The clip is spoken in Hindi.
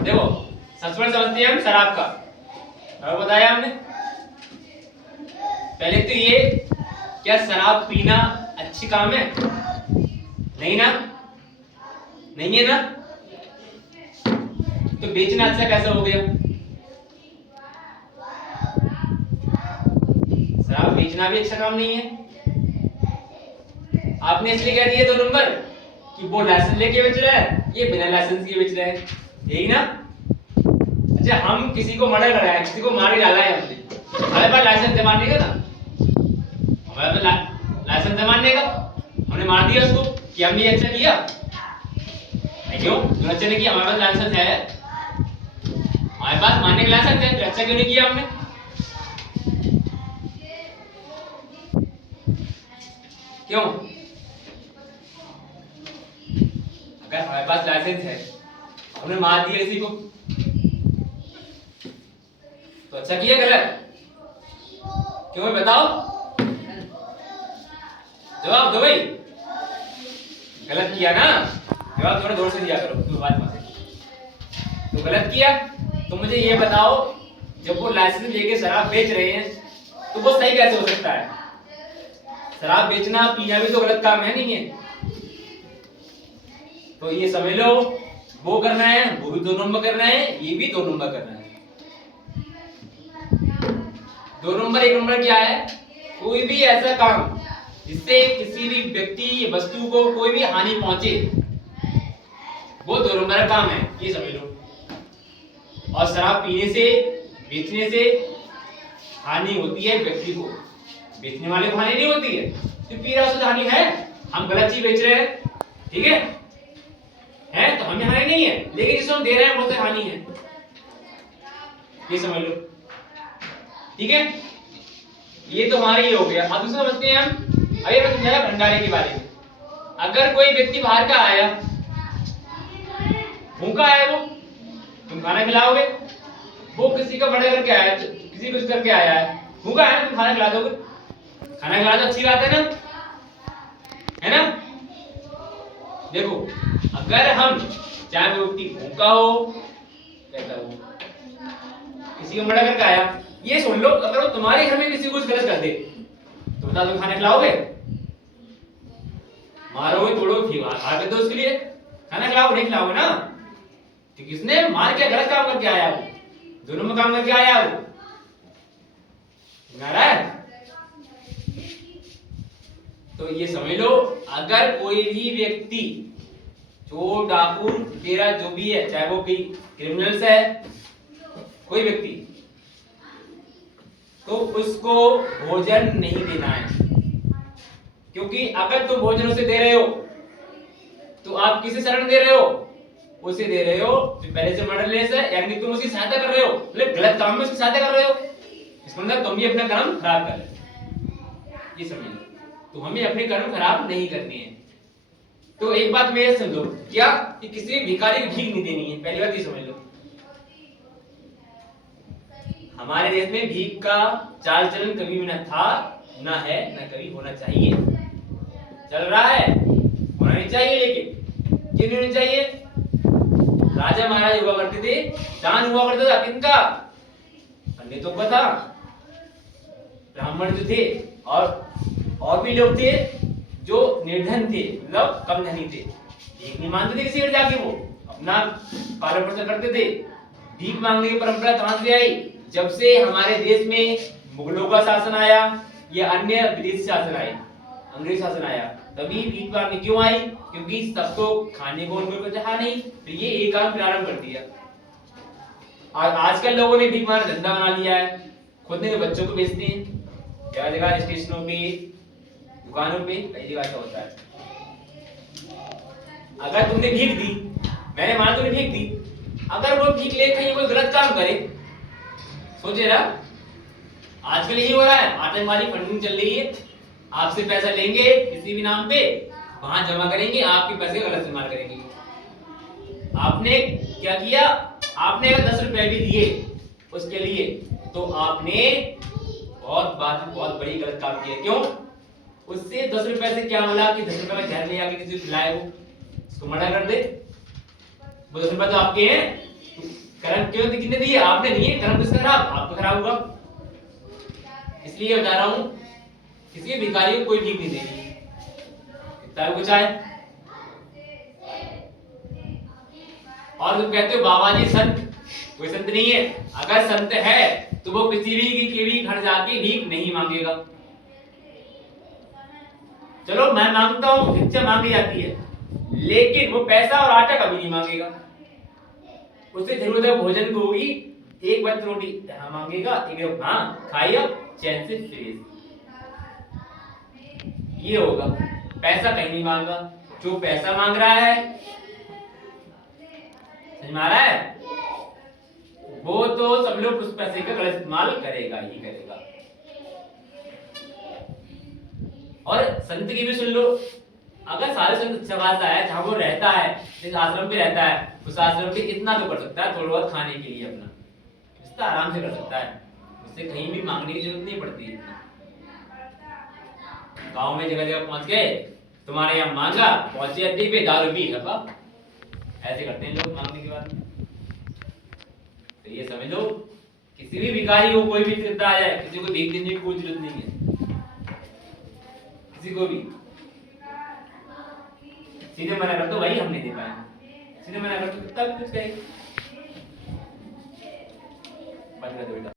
देखो सबसे पहले समझते हैं हम शराब का। और बताया हमने पहले तो ये, क्या शराब पीना अच्छी काम है? नहीं ना, नहीं है ना। तो बेचना अच्छा कैसे हो गया? शराब बेचना भी अच्छा काम नहीं है। आपने इसलिए कह दिया 2 नंबर कि वो लाइसेंस लेके बेच रहा है, ये बिना लाइसेंस के बेच रहा है, यही ना। अच्छा, हम किसी को मर्डर कराया, किसी को मार के डाला है हमने, हमारे पास लाइसेंस है मारने का ना, हमारे पास लाइसेंस है मारने का। हमने मार दिया उसको कि हमने ये अच्छा किया? नहीं, क्यों? जो अच्छा नहीं किया, हमारे पास लाइसेंस है, हमारे पास मारने का लाइसेंस है, तो अच्छा क्यों नहीं किया हमने? क्यों? अगर हमारे पास लाइसेंस है, हमने मार दिया किसी को, तो अच्छा किया गलत? क्यों है बताओ, जवाब दो भाई। गलत किया ना, जवाब थोड़ा जोर से दिया करो, तो बात मत। तो गलत किया। तो मुझे ये बताओ, जब वो लाइसेंस लेके शराब बेच रहे हैं तो वो सही कैसे हो सकता है? शराब बेचना पीना भी तो गलत काम है, नहीं है? तो ये समझ लो, वो करना है, वो भी 2 नंबर करना है, ये भी 2 नंबर करना है। 2 नंबर 1 नंबर क्या है? कोई भी ऐसा काम जिससे किसी भी व्यक्ति या वस्तु को कोई भी हानि पहुंचे, वो 2 नंबर का काम है, ये समझ लो। और शराब पीने से, बेचने से हानि होती है व्यक्ति को, बेचने वाले को हानि नहीं होती है। तो पी रहा उससे हानि है, हम गलत चीज बेच रहे हैं, ठीक है तो हमें हानि नहीं है, लेकिन जिसको हम दे रहे हैं वो तो हानि है, ये समझ लो, ठीक है। ये तो हमारा ही हो गया। अब दूसरा समझते हैं हम। अभी मैं समझाया भंडारे के बारे में। अगर कोई व्यक्ति बाहर का आया, भूखा है, वो तुम खाना खिलाओगे? वो किसी का बड़ा करके आया, किसी कुछ करके आया है, भूखा है, तुम खाना खिला दोगे? खाना खिला तो अच्छी बात है ना, है ना? देखो, अगर हम, चाहे वो व्यक्ति भूखा हो, कैसा हो, किसी का बड़ा करके आया, ये सुन लो, अगर वो तुम्हारे घर में किसी को कुछ गलत कर दे तो बता दो, खाना खिलाओगे? मारोगे, तोड़ोगे, आगे दो उसके लिए, खाना खिलाओगे? नहीं खिलाओगे ना। तो किसने मार के गलत काम करके आया? वो दोनों में काम करके आया, वो रहा है। तो ये समझ लो, अगर कोई भी व्यक्ति, चोर डाकू तेरा जो भी है, चाहे वो क्रिमिनल्स है, कोई व्यक्ति, तो उसको भोजन नहीं देना है। क्योंकि अगर तुम भोजन उसे दे रहे हो तो आप किसे शरण दे रहे हो? उसे दे रहे हो जो पहले से मर्डरलेस है, यानी तुम उसकी सहायता कर रहे हो, मतलब गलत काम में उसकी सहायता कर रहे हो। इसका मतलब तुम भी अपना कर्म खराब कर रहे हो, ये समझ लो। तो हमें अपने कर्म खराब नहीं करने हैं। तो एक बात मेरे समझो, क्या कि किसी भिखारी को भीख नहीं देनी है, पहली बात ये समझ लो। हमारे देश में भीख का चाल चलन कभी भी न था, न है, न कभी होना चाहिए। चल रहा है, होना नहीं चाहिए, लेकिन क्यों नहीं होना चाहिए? राजा महाराज हुआ करते थे, दान हुआ करता था, किनका? पंडितों का था, ब्राह्मण जो थे, और भी लोग थे जो निर्धन थे, मतलब कम धनी थे, भीख नहीं मांगते थे किसी घर जाके, वो अपना पालन पोषण करते थे। भीख मांगने की परंपरा कहां से आई? जब से हमारे देश में मुगलों का शासन आया या अन्य विदेशी शासन आए, अंग्रेज शासन आया, तभी भीख मांगने क्यों आई? क्योंकि सबको खाने को उनको कुछ था नहीं, तो ये एक काम प्रारंभ कर दिया। और आजकल लोगों ने भीख मांगना धंधा बना लिया है, खुद ने बच्चों को बेचते हैं, जगह जगह स्टेशनों पे, दुकानों पे, कई जगह ऐसा होता है। अगर तुमने भीख दी, मैंने माना तुमने भीख दी, अगर वो भीख ले कहीं कोई गलत काम करे, सोचे ना, आजकल यही हो रहा है, आतंकवादी फंडिंग चल रही है, आपसे पैसा लेंगे किसी भी नाम पे, वहां जमा करेंगे, आपके पैसे गलत इस्तेमाल करेंगे। आपने क्या किया? आपने अगर 10 रुपए भी दिए उसके लिए, तो आपने बहुत बड़ी गलत काम किया। क्यों? उससे 10 रुपए से क्या मिला कि 10 रुपए का जहर ले आके किसी को खिलाए, वो उसको मर्डर कर दे, वो 10 रुपए तो आपके हैं, कर्म क्यों किसने दिए? आपने दिए। कर्म किसका खराब? आपका खराब होगा। इसलिए बता रहा हूं किसी भिखारी को कोई भीख नहीं देनी, चाहे कुछ आए। और तुम कहते हो बाबा जी संत, कोई संत नहीं है। अगर संत है तो वो किसी भी घर जाके भीख नहीं मांगेगा। चलो मैं मांगता हूं, भिक्षा मांगी जाती है, लेकिन वो पैसा और आटा कभी नहीं मांगेगा। उससे जरूरत है भोजन को होगी, एक वक्त रोटी यहाँ मांगेगा, एक हाँ खाइए चैन से फ्रेश, ये होगा। पैसा कहीं नहीं मांगा। जो पैसा मांग रहा है, समझ में आ रहा है, वो तो सब लोग उस पैसे का गलत इस्तेमाल करेगा ही करेगा। और संत की भी सुन लो, अगर सारे संत अच्छा खासा है, जहां वो रहता है, जिस आश्रम पे रहता है, उस आश्रम पे इतना तो कर सकता है, थोड़ा बहुत खाने के लिए अपना रिश्ता आराम से कर सकता है, उससे कहीं भी मांगने की जरूरत नहीं पड़ती है। गांव में जगह जगह पहुंच गए, तुम्हारे यहाँ मांगा, पहुंचे अड्डे पे, दारू पी, ऐसे करते हैं लोग मांगने के बाद। तो ये समझ लो, किसी भी भिखारी को कोई भी करता आ जाए, किसी को भीख देने की कोई जरूरत नहीं है, किसी को भी। सीधे मना कर दो, भाई हम नहीं दे पाए, सीधे मना कर दो, तब कुछ कहे, बंद कर दो बेटा।